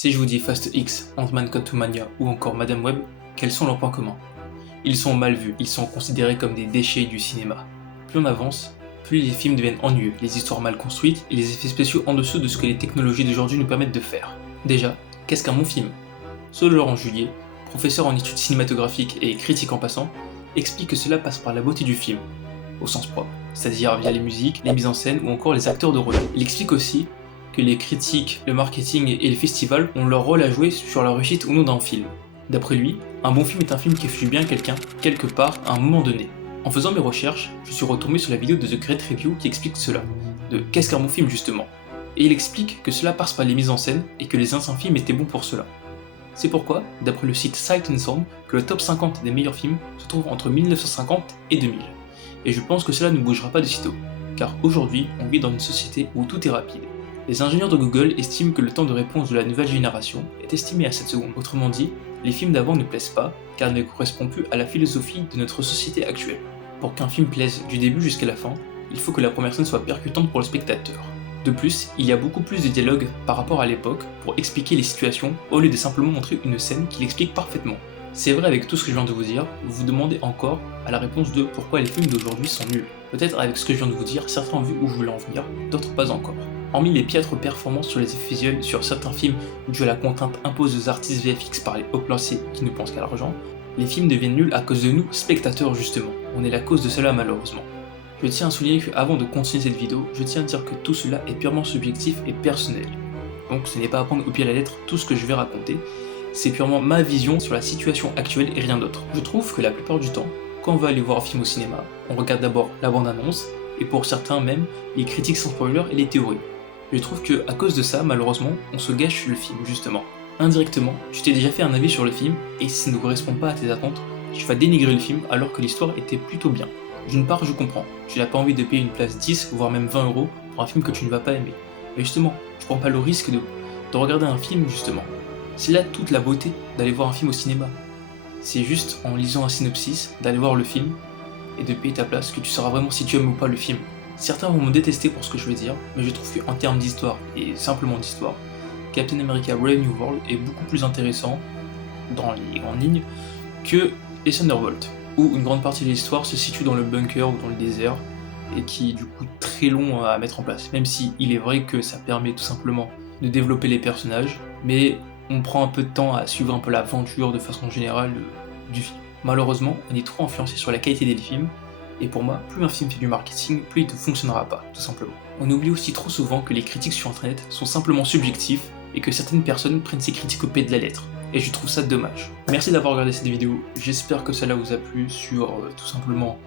Si je vous dis Fast X, Ant-Man Quantumania ou encore Madame Web, quels sont leurs points communs? Ils sont mal vus, ils sont considérés comme des déchets du cinéma. Plus on avance, plus les films deviennent ennuyeux, les histoires mal construites et les effets spéciaux en dessous de ce que les technologies d'aujourd'hui nous permettent de faire. Déjà, qu'est-ce qu'un bon film? Selon Laurent Julier, professeur en études cinématographiques et critique en passant, explique que cela passe par la beauté du film, au sens propre, c'est-à-dire via les musiques, les mises en scène ou encore les acteurs de rôle. Il explique aussi que les critiques, le marketing et les festivals ont leur rôle à jouer sur la réussite ou non d'un film. D'après lui, un bon film est un film qui fait du bien à quelqu'un, quelque part, à un moment donné. En faisant mes recherches, je suis retombé sur la vidéo de The Great Review qui explique cela, de qu'est-ce qu'un bon film justement. Et il explique que cela passe par les mises en scène et que les anciens films étaient bons pour cela. C'est pourquoi, d'après le site Sight and Sound, que le top 50 des meilleurs films se trouve entre 1950 et 2000. Et je pense que cela ne bougera pas de sitôt, car aujourd'hui, on vit dans une société où tout est rapide. Les ingénieurs de Google estiment que le temps de réponse de la nouvelle génération est estimé à 7 secondes. Autrement dit, les films d'avant ne plaisent pas, car ils ne correspondent plus à la philosophie de notre société actuelle. Pour qu'un film plaise du début jusqu'à la fin, il faut que la première scène soit percutante pour le spectateur. De plus, il y a beaucoup plus de dialogues par rapport à l'époque pour expliquer les situations au lieu de simplement montrer une scène qui l'explique parfaitement. C'est vrai avec tout ce que je viens de vous dire, vous vous demandez encore à la réponse de pourquoi les films d'aujourd'hui sont nuls. Peut-être avec ce que je viens de vous dire, certains ont vu où je voulais en venir, d'autres pas encore. Hormis les piètres performances sur les effets visuels sur certains films dû à la contrainte imposée aux artistes VFX par les hauts planciers qui ne pensent qu'à l'argent, les films deviennent nuls à cause de nous, spectateurs justement. On est la cause de cela malheureusement. Je tiens à souligner qu'avant de continuer cette vidéo, je tiens à dire que tout cela est purement subjectif et personnel. Donc ce n'est pas à prendre au pied de la lettre tout ce que je vais raconter, c'est purement ma vision sur la situation actuelle et rien d'autre. Je trouve que la plupart du temps, quand on veut aller voir un film au cinéma, on regarde d'abord la bande-annonce, et pour certains même, les critiques sans spoiler et les théories. Je trouve que à cause de ça, malheureusement, on se gâche le film, justement. Indirectement, tu t'es déjà fait un avis sur le film, et si ça ne correspond pas à tes attentes, tu vas dénigrer le film alors que l'histoire était plutôt bien. D'une part, je comprends, tu n'as pas envie de payer une place 10, voire même 20 € pour un film que tu ne vas pas aimer. Mais justement, tu prends pas le risque de regarder un film, justement. C'est là toute la beauté d'aller voir un film au cinéma. C'est juste en lisant un synopsis, d'aller voir le film, et de payer ta place, que tu sauras vraiment si tu aimes ou pas le film. Certains vont me détester pour ce que je veux dire, mais je trouve qu'en termes d'histoire, et simplement d'histoire, Captain America Brave New World est beaucoup plus intéressant, dans les grandes lignes, que les Thunderbolts, où une grande partie de l'histoire se situe dans le bunker ou dans le désert, et qui est du coup très long à mettre en place, même si il est vrai que ça permet tout simplement de développer les personnages, mais on prend un peu de temps à suivre un peu l'aventure de façon générale du film. Malheureusement, on est trop influencé sur la qualité des films, et pour moi, plus un film fait du marketing, plus il ne fonctionnera pas, tout simplement. On oublie aussi trop souvent que les critiques sur internet sont simplement subjectifs, et que certaines personnes prennent ces critiques au pied de la lettre. Et je trouve ça dommage. Merci d'avoir regardé cette vidéo, j'espère que cela vous a plu sur tout simplement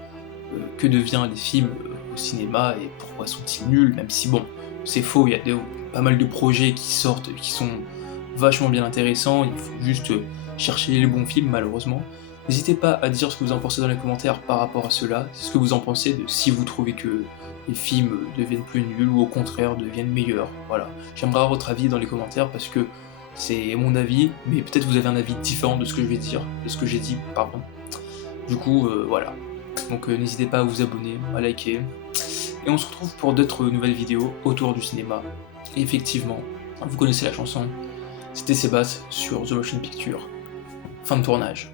que devient les films au cinéma et pourquoi sont-ils nuls, même si bon, c'est faux, il y a pas mal de projets qui sortent, qui sont vachement bien intéressants, il faut juste chercher les bons films malheureusement. N'hésitez pas à dire ce que vous en pensez dans les commentaires par rapport à cela, ce que vous en pensez de si vous trouvez que les films deviennent plus nuls ou au contraire deviennent meilleurs, voilà. J'aimerais avoir votre avis dans les commentaires parce que c'est mon avis, mais peut-être vous avez un avis différent de ce que je vais dire, de ce que j'ai dit, pardon. Du coup, voilà. Donc n'hésitez pas à vous abonner, à liker, et on se retrouve pour d'autres nouvelles vidéos autour du cinéma. Et effectivement, vous connaissez la chanson, c'était Sébastien sur The Motion Picture. Fin de tournage.